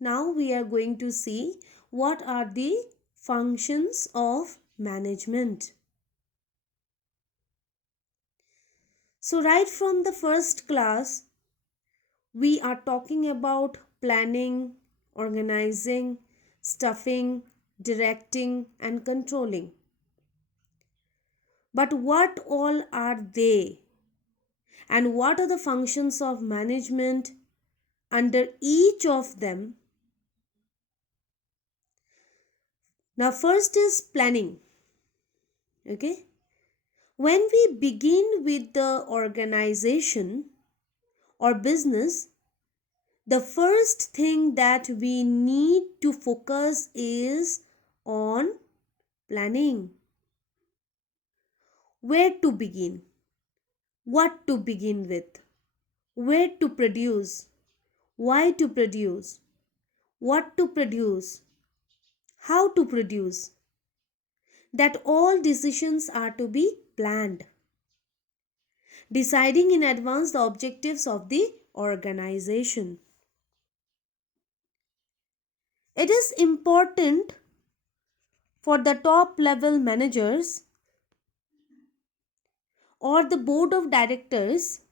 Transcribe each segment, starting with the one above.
Now we are going to see what are the functions of management. So right from the first class, we are talking about planning, organizing, stuffing, directing and controlling. But what all are they? And what are the functions of management under each of them? Now first is planning. Okay? When we begin with the organization or business, the first thing that we need to focus is on planning. Where to begin? What to begin with? Where to produce? Why to produce? What to produce? How to produce? That all decisions are to be planned. Deciding in advance the objectives of the organization. It is important for the top level managers or the board of directors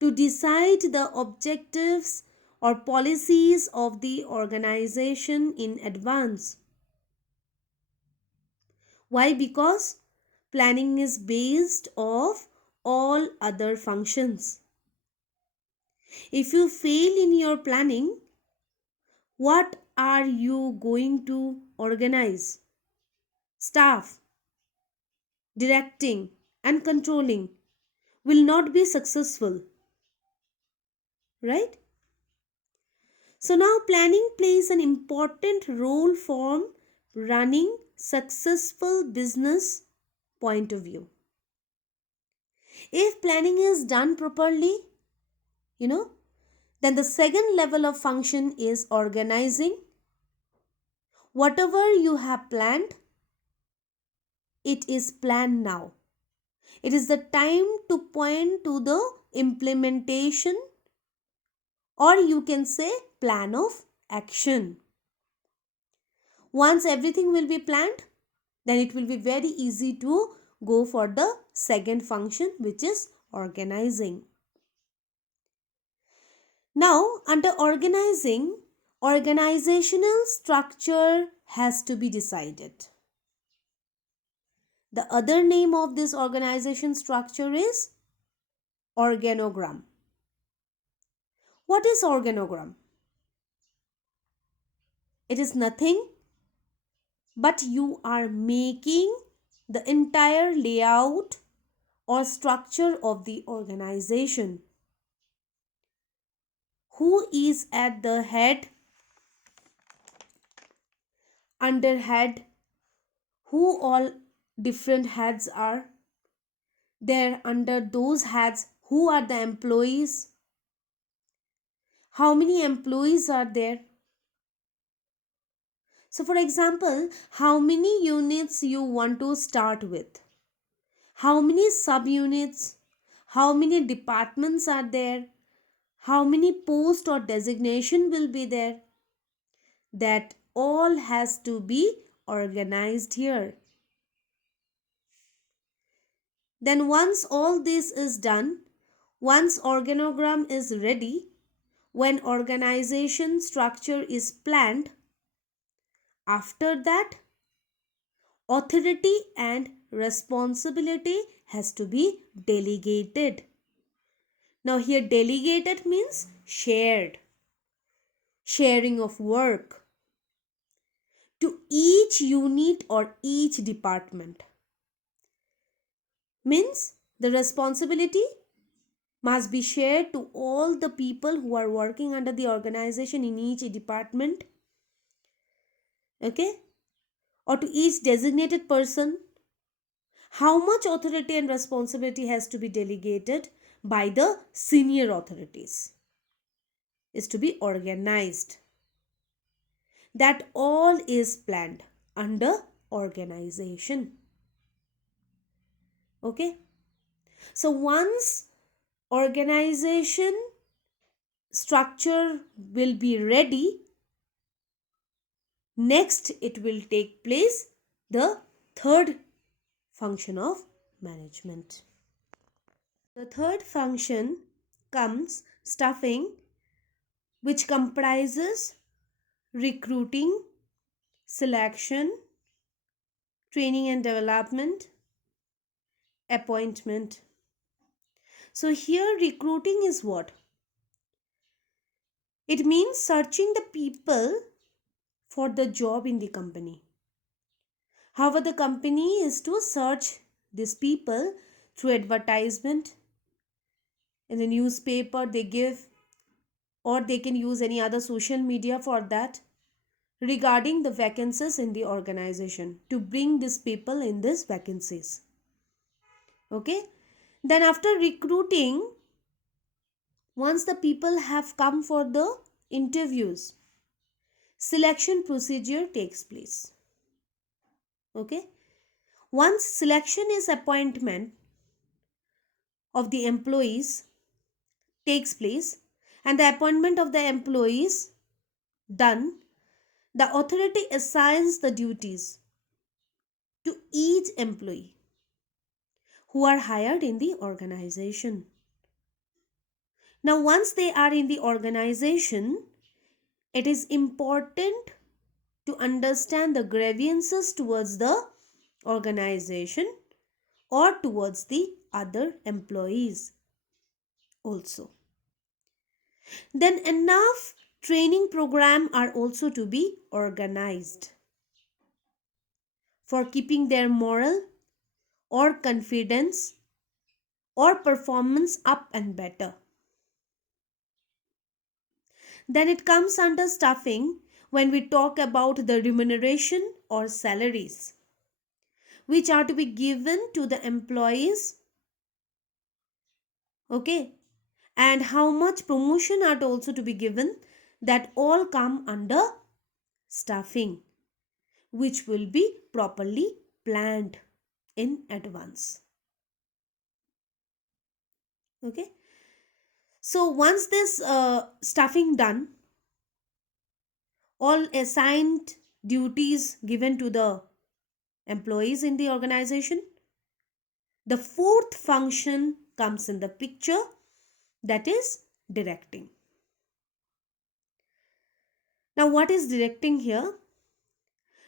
to decide the objectives or policies of the organization in advance. Why? Because planning is based off all other functions. If you fail in your planning, what are you going to organize? Staff, directing, and controlling will not be successful, right? So now planning plays an important role from running successful business point of view. If planning is done properly, you know, then the second level of function is organizing. Whatever you have planned, it is planned now. It is the time to point to the implementation, or you can say plan of action. Once everything will be planned, then it will be very easy to go for the second function, which is organizing. Now, under organizing, organizational structure has to be decided. The other name of this organization structure is organogram. What is organogram? It is nothing but you are making the entire layout or structure of the organization. Who is at the head, under head, who all different heads are there, under those heads who are the employees, how many employees are there. So for example, how many units you want to start with, how many subunits, how many departments are there, how many post or designation will be there, that all has to be organized here. Then once all this is done, once organogram is ready, when organization structure is planned, after that authority and responsibility has to be delegated. Now here delegated means shared, sharing of work to each unit or each department. Means the responsibility must be shared to all the people who are working under the organization in each department, okay, or to each designated person. How much authority and responsibility has to be delegated by the senior authorities is to be organized. That all is planned under organization. Okay, so once organization structure will be ready, next it will take place the third function of management. The third function comes staffing, which comprises recruiting, selection, training and development, appointment. So here recruiting is what? It means searching the people for the job in the company. However, the company is to search these people through advertisement in the newspaper they give, or they can use any other social media for that, regarding the vacancies in the organization to bring these people in these vacancies. Okay, then after recruiting, once the people have come for the interviews, selection procedure takes place. Okay, once selection is appointment of the employees takes place and the appointment of the employees done, the authority assigns the duties to each employee who are hired in the organization. Now, once they are in the organization, it is important to understand the grievances towards the organization or towards the other employees also. Then enough training program are also to be organized for keeping their moral or confidence or performance up and better. Then it comes under staffing when we talk about the remuneration or salaries which are to be given to the employees. Okay, and how much promotion are also to be given, that all come under staffing, which will be properly planned in advance. Okay, so once this staffing done, all assigned duties given to the employees in the organization, the fourth function comes in the picture, that is directing. Now, what is directing here?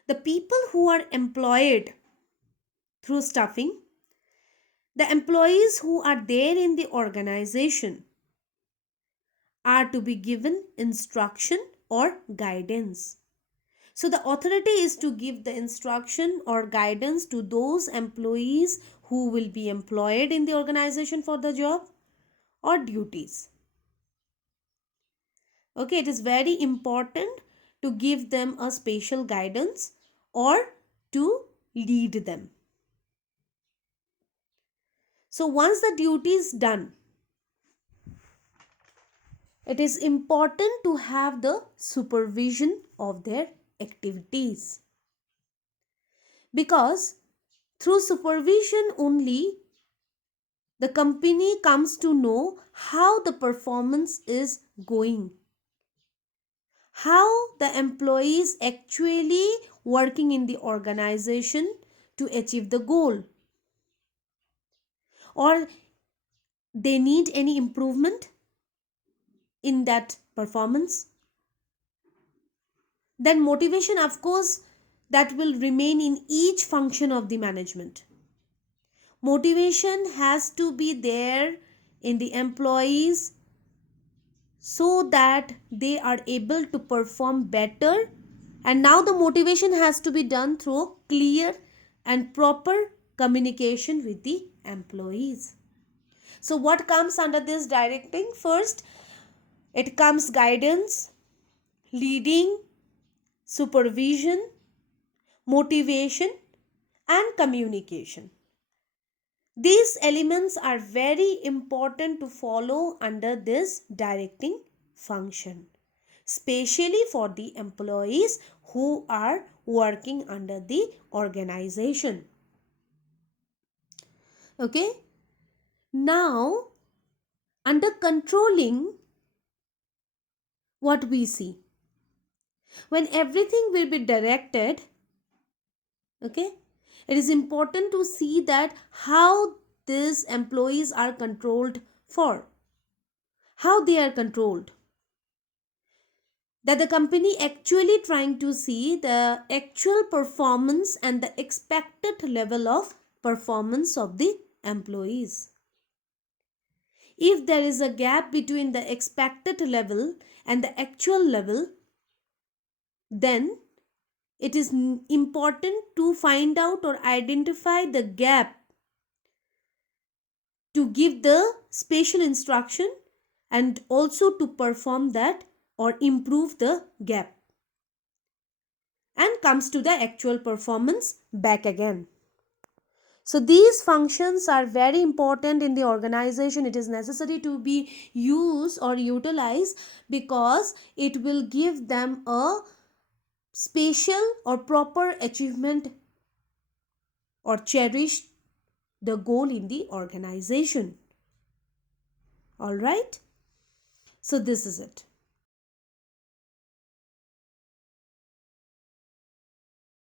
The people who are employed through staffing, the employees who are there in the organization, are to be given instruction or guidance. So, the authority is to give the instruction or guidance to those employees who will be employed in the organization for the job or duties. Okay, it is very important to give them a special guidance or to lead them. So once the duty is done, it is important to have the supervision of their activities, because through supervision only the company comes to know how the performance is going, how the employees actually working in the organization to achieve the goal, or they need any improvement in that performance. Then motivation, of course, that will remain in each function of the management. Motivation has to be there in the employees so that they are able to perform better. And now the motivation has to be done through clear and proper communication with the employees. So what comes under this directing? First, it comes guidance, leading, supervision, motivation, and communication. These elements are very important to follow under this directing function, especially for the employees who are working under the organization. Okay, now under controlling, what we see. When everything will be directed, okay, it is important to see that how these employees are controlled for, how they are controlled, that the company actually trying to see the actual performance and the expected level of performance of the employees. If there is a gap between the expected level and the actual level, then it is important to find out or identify the gap to give the special instruction and also to perform that or improve the gap, and comes to the actual performance back again. So these functions are very important in the organization. It is necessary to be used or utilized because it will give them a spatial or proper achievement or cherish the goal in the organization. All right. So this is it.